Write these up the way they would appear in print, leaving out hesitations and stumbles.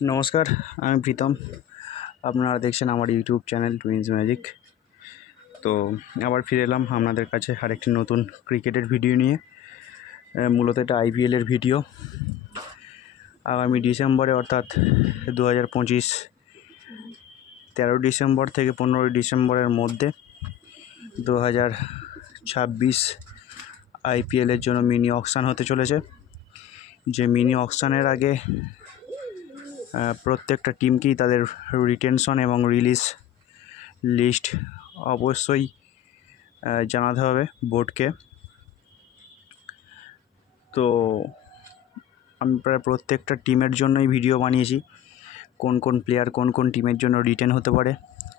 নমস্কার, আমি প্রীতম। আপনারা দেখছেন আমার ইউটিউব চ্যানেল টুইন্স ম্যাজিক। তো আবার ফিরে এলাম আপনাদের কাছে আরেকটি নতুন ক্রিকেটের ভিডিও নিয়ে। মূলত এটা আইপিএলের ভিডিও। আগামী ডিসেম্বরে অর্থাৎ 2025 13 ডিসেম্বর থেকে 15 ডিসেম্বরের মধ্যে 2026 আইপিএলের জন্য মিনি অকশন হতে চলেছে। যে মিনি অকশনের আগে প্রত্যেকটা টিমকেই তাদের রিটেনশন এবং রিলিজ লিস্ট অবশ্যই জানাতে হবে বোর্ডকে। তো আমি প্রায় প্রত্যেকটা টিমের জন্যই ভিডিও বানিয়েছি, কোন কোন প্লেয়ার কোন কোন টিমের জন্য রিটেন হতে পারে,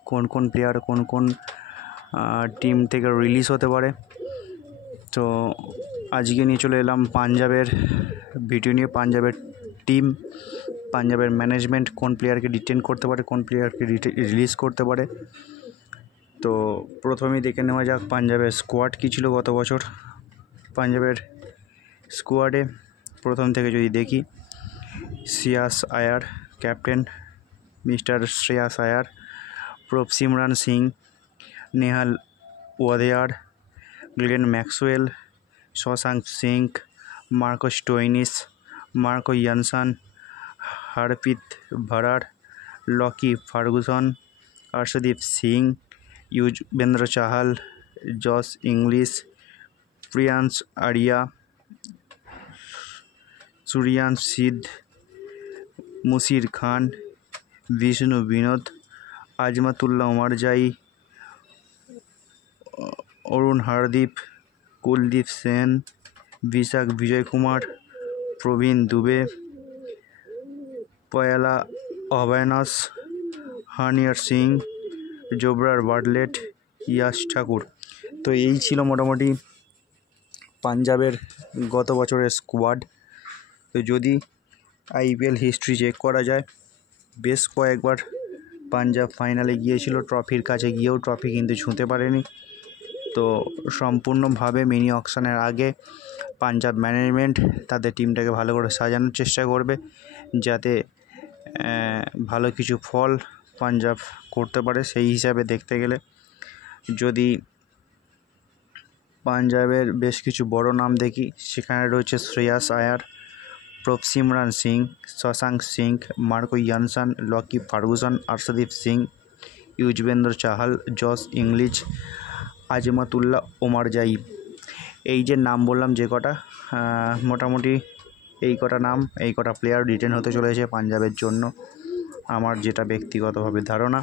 কোন কোন প্লেয়ার কোন কোন টিম থেকে রিলিজ হতে পারে। তো আজকে নিয়ে চলে এলাম পাঞ্জাবের ভিডিও নিয়ে। পাঞ্জাবের টিম, পাঞ্জাবের ম্যানেজমেন্ট কোন প্লেয়ারকে রিটেন করতে পারে, কোন প্লেয়ারকে রিলিজ করতে পারে। তো প্রথমেই দেখে নেওয়া যাক পাঞ্জাবের স্কোয়াড কী ছিল গত বছর। পাঞ্জাবের স্কোয়াডে প্রথম থেকে যদি দেখি, Shreyas Iyer captain, mister Shreyas Iyer, Prabhsimran Singh, Nehal Wadhera, Glenn Maxwell, Shashank Singh, Marco Stoinis, Marco Jansen, Harpreet Brar, Lockie Ferguson, Arshdeep Singh, Yuzvendra Chahal, Josh Inglis, Priyansh Arya, सूर्यान सिद्ध, मुशीर खान, विष्णु विनोद, आजमतुल्ला उमरजाई, अरुण हरदीप, कुलदीप सेन, विशाख विजय कुमार, प्रवीण दुबे, पयाला अभयनस, হানিয়ার সিং, জোবরার বার্টলেট, ইয়াশ ঠাকুর। তো এই ছিল মোটামুটি পাঞ্জাবের গত বছরের স্কোয়াড। তো যদি আইপিএল হিস্ট্রি চেক করা যায়, বেশ কয়েকবার পাঞ্জাব ফাইনালে গিয়েছিল, ট্রফির কাছে গিয়েও ট্রফি কিন্তু ছুঁতে পারেনি। তো সম্পূর্ণভাবে মিনি অকশনের আগে পাঞ্জাব ম্যানেজমেন্ট তাদের টিমটাকে ভালো করে সাজানোর চেষ্টা করবে, যাতে ভালো কিছু ফল পাঞ্জাব করতে পারে। সেই হিসাবে দেখতে গেলে যদি পাঞ্জাবের বেশ কিছু বড় নাম দেখি, সেখানে রয়েছে Shreyas Iyer, Prabhsimran Singh, Shashank Singh, Marco Jansen, Lockie Ferguson, Arshdeep Singh, Yuzvendra Chahal, Josh Inglis, Azmatullah Omarzai. এই যে নাম বললাম যে কটা, মোটামুটি এই কটা নাম, এই কটা প্লেয়ার রিটেন হতে চলেছে পাঞ্জাবের জন্য, আমার যেটা ব্যক্তিগতভাবে ধারণা।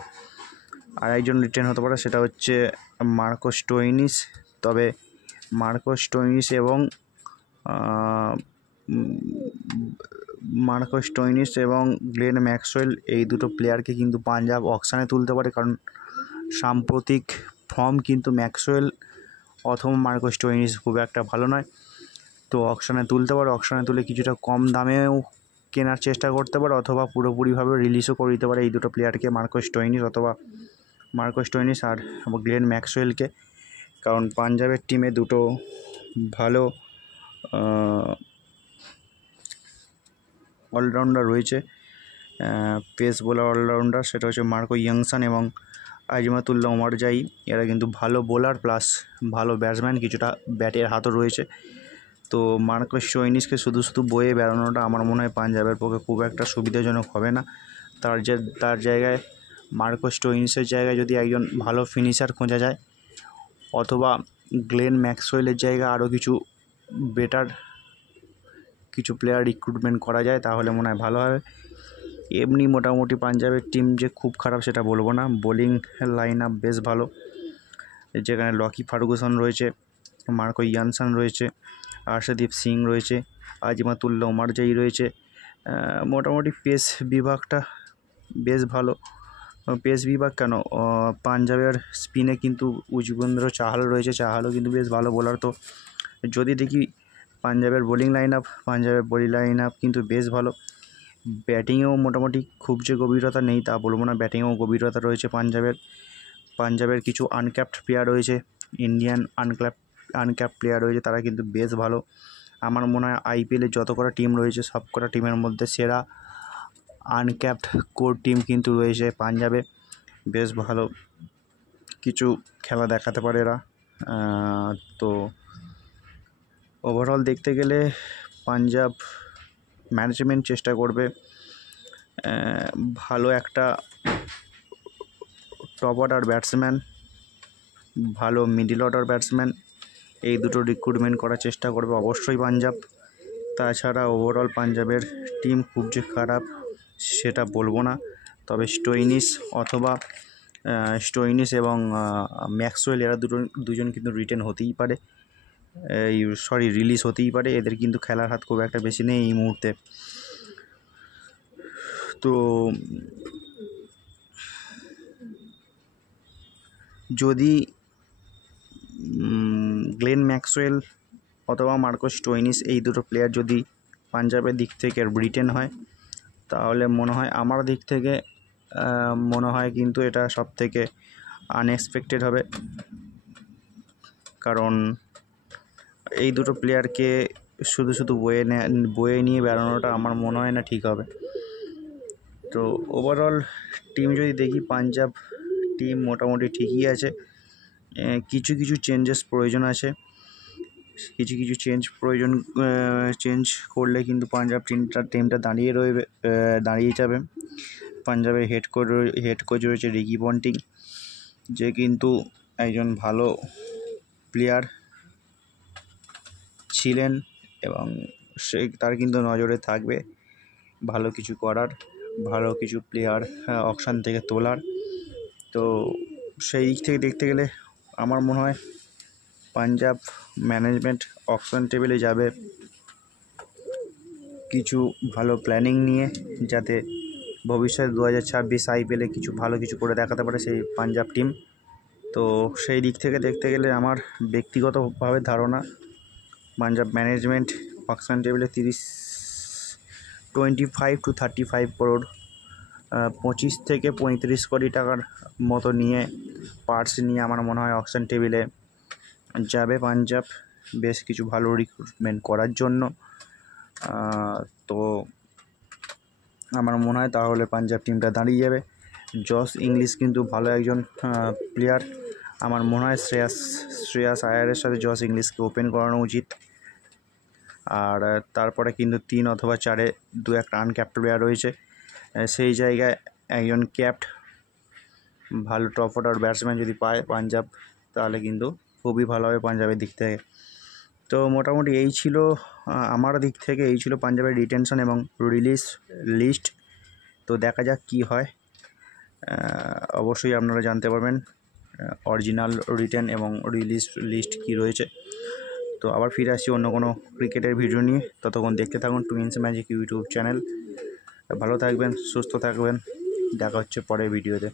আর একজন রিটেন হতে পারে, সেটা হচ্ছে মার্কো স্টোইনিস। তবে মার্কো স্টোইনিস এবং গ্লেন ম্যাক্সওয়েল, এই দুটো প্লেয়ারকে কিন্তু পাঞ্জাব অকশানে তুলতে পারে, কারণ সাম্প্রতিক ফর্ম কিন্তু ম্যাক্সওয়েল অথবা মার্কো স্টোইনিস খুব একটা ভালো নয়। তো অকশানে তুলতে পারে, অকশানে তুলে কিছুটা কম দামেও কেনার চেষ্টা করতে পারে, অথবা পুরোপুরিভাবে রিলিজও করে দিতে পারে এই দুটো প্লেয়ারকে, মার্কো স্টোইনিস আর গ্লেন ম্যাক্সওয়েলকে। কারণ পাঞ্জাবের টিমে দুটো ভালো অলরাউন্ডার রয়েছে, পেস বোলার অলরাউন্ডার, সেটা হচ্ছে মার্কো ইয়ানসন এবং আজমতুল্লাহ উমরজাই। এরা কিন্তু ভালো বোলার প্লাস ভালো ব্যাটসম্যান, কিছুটা ব্যাটের হাতও রয়েছে। তো মার্কো স্টোইনিসকে শুধু বয়ে বেড়ানোটা আমার মনে হয় পাঞ্জাবের পক্ষে খুব একটা সুবিধাজনক হবে না। তার জায়গায় মার্কো স্টোইনিসের জায়গায় যদি একজন ভালো ফিনিশার খোঁজা যায়, অথবা গ্লেন ম্যাক্সওয়েলের জায়গায় আরও কিছু বেটার কিছু প্লেয়ার রিক্রুটমেন্ট করা যায়, তাহলে মনে হয় ভালো হবে। এমনি মোটামুটি পাঞ্জাবের টিম যে খুব খারাপ সেটা বলবো না, বোলিং লাইন আপ বেশ ভালো, যেখানে লকি ফার্গুসন রয়েছে, মার্কো ইয়ানসন রয়েছে, अर्शदीप সিং রয়েছে, আজমতুল্লাহ উমরজাই রয়েছে। মোটামুটি পেস বিভাগটা বেশ ভালো। পেস বিভাগ কেন, পাঞ্জাবের স্পিনে কিন্তু যুজবেন্দ্র চাহাল রয়েছে, চাহালও কিন্তু বেশ ভালো বোলার। তো যদি দেখি পাঞ্জাবের বোলিং লাইন আপ কিন্তু বেশ ভালো। ব্যাটিংয়েও মোটামুটি খুব যে গভীরতা নেই তা বলবো না, ব্যাটিংয়েও গভীরতা রয়েছে পাঞ্জাবের কিছু আনক্যাপড প্লেয়ার রয়েছে, ইন্ডিয়ান আনক্যাপ প্লেয়ার রয়েছে, তারা কিন্তু বেশ ভালো। আমার মনে হয় আইপিএলের যত কটা টিম রয়েছে সব কটা টিমের মধ্যে সেরা আনক্যাপড কোর টিম কিন্তু রয়েছে পাঞ্জাবে, বেশ ভালো কিছু খেলা দেখাতে পারে এরা। তো ওভারঅল দেখতে গেলে পাঞ্জাব ম্যানেজমেন্ট চেষ্টা করবে ভালো একটা টপ অর্ডার ব্যাটসম্যান, ভালো মিডল অর্ডার ব্যাটসম্যান, এই দুটো রিক্রুটমেন্ট করার চেষ্টা করবে অবশ্যই পাঞ্জাব। তাছাড়া ওভারঅল পাঞ্জাবের টিম খুব যে খারাপ সেটা বলবো না, তবে স্টোইনিস এবং ম্যাক্সওয়েল এরা দুজন কিন্তু রিটেন হতেই পারে, রিলিজ হতেই পারে। এদের কিন্তু খেলার হাত খুব একটা বেশি নেই এই মুহূর্তে। তো যদি গ্লেন ম্যাক্সওয়েল অথবা মার্কো স্টোইনিস এই দুটো প্লেয়ার যদি পাঞ্জাবের দিক থেকে রিটেন হয়, তাহলে মনে হয় আমার দিক থেকে মনে হয় কিন্তু এটা সব থেকে আনএক্সপেক্টেড হবে, কারণ এই দুটো প্লেয়ারকে শুধু বয়ে নিয়ে বেড়ানোটা আমার মনে হয় না ঠিক হবে। তো ওভারঅল টিম যদি দেখি, পাঞ্জাব টিম মোটামুটি ঠিকই আছে, কিছু চেঞ্জেস প্রয়োজন আছে, কিছু চেঞ্জ করলে কিন্তু পাঞ্জাব টিমটা দাঁড়িয়ে যাবে। পাঞ্জাবের হেড কোচ রয়েছে রিকি পন্টিং, যে কিন্তু একজন ভালো প্লেয়ার ছিলেন এবং তার কিন্তু নজরে থাকবে ভালো কিছু করার, ভালো কিছু প্লেয়ার অকশন থেকে তোলার। তো সেই দিক থেকে দেখতে গেলে আমার মনে হয় পাঞ্জাব ম্যানেজমেন্ট অকশন টেবিলে যাবে কিছু ভালো প্ল্যানিং নিয়ে, যাতে ভবিষ্যতে 2026 IPL-এ ভালো কিছু করে দেখাতে পারে সেই পাঞ্জাব টিম। তো সেই দিক থেকে দেখতে গেলে আমার ব্যক্তিগতভাবে ধারণা পাঞ্জাব ম্যানেজমেন্ট অকশন টেবিলে 25 to 35 করোড় 25 থেকে 35 কোটি টাকার মতো নিয়ে পার্স নিয়ে আমার মনে হয় অকশন টেবিলে যাবে পাঞ্জাব, বেশ কিছু ভালো রিক্রুটমেন্ট করার জন্য। তো আমার মনে হয় তাহলে পাঞ্জাব টিমটা দাঁড়িয়ে যাবে। জস ইংলিশ কিন্তু ভালো একজন প্লেয়ার, আমার মনে হয় শ্রেয়াস আয়ারের সাথে জস ইংলিশকে ওপেন করানো উচিত। আর তারপরে কিন্তু 3 অথবা 4-এ 2-1 আনক্যাপ্ট প্লেয়ার রয়েছে, সেই জায়গায় একজন ক্যাপ্ট ভালো টপ অর্ডার ব্যাটসম্যান যদি পায় পাঞ্জাব, তাহলে কিন্তু খুবই ভালো হবে পাঞ্জাবের দিক থেকে। তো মোটামুটি এই ছিল আমার দিক থেকে, এই ছিল পাঞ্জাবের রিটেনশন এবং রিলিজ লিস্ট। তো দেখা যাক কি হয়, অবশ্যই আপনারা জানতে পারবেন অরিজিনাল রিটেন এবং রিলিজ লিস্ট কি রয়েছে। তো আবার ফিরে আসছি অন্য কোনো ক্রিকেটের ভিডিও নিয়ে, ততক্ষণ দেখতে থাকুন টুইন্স ম্যাজিক ইউটিউব চ্যানেল। ভালো থাকবেন, সুস্থ থাকবেন, দেখা হচ্ছে পরের ভিডিওতে।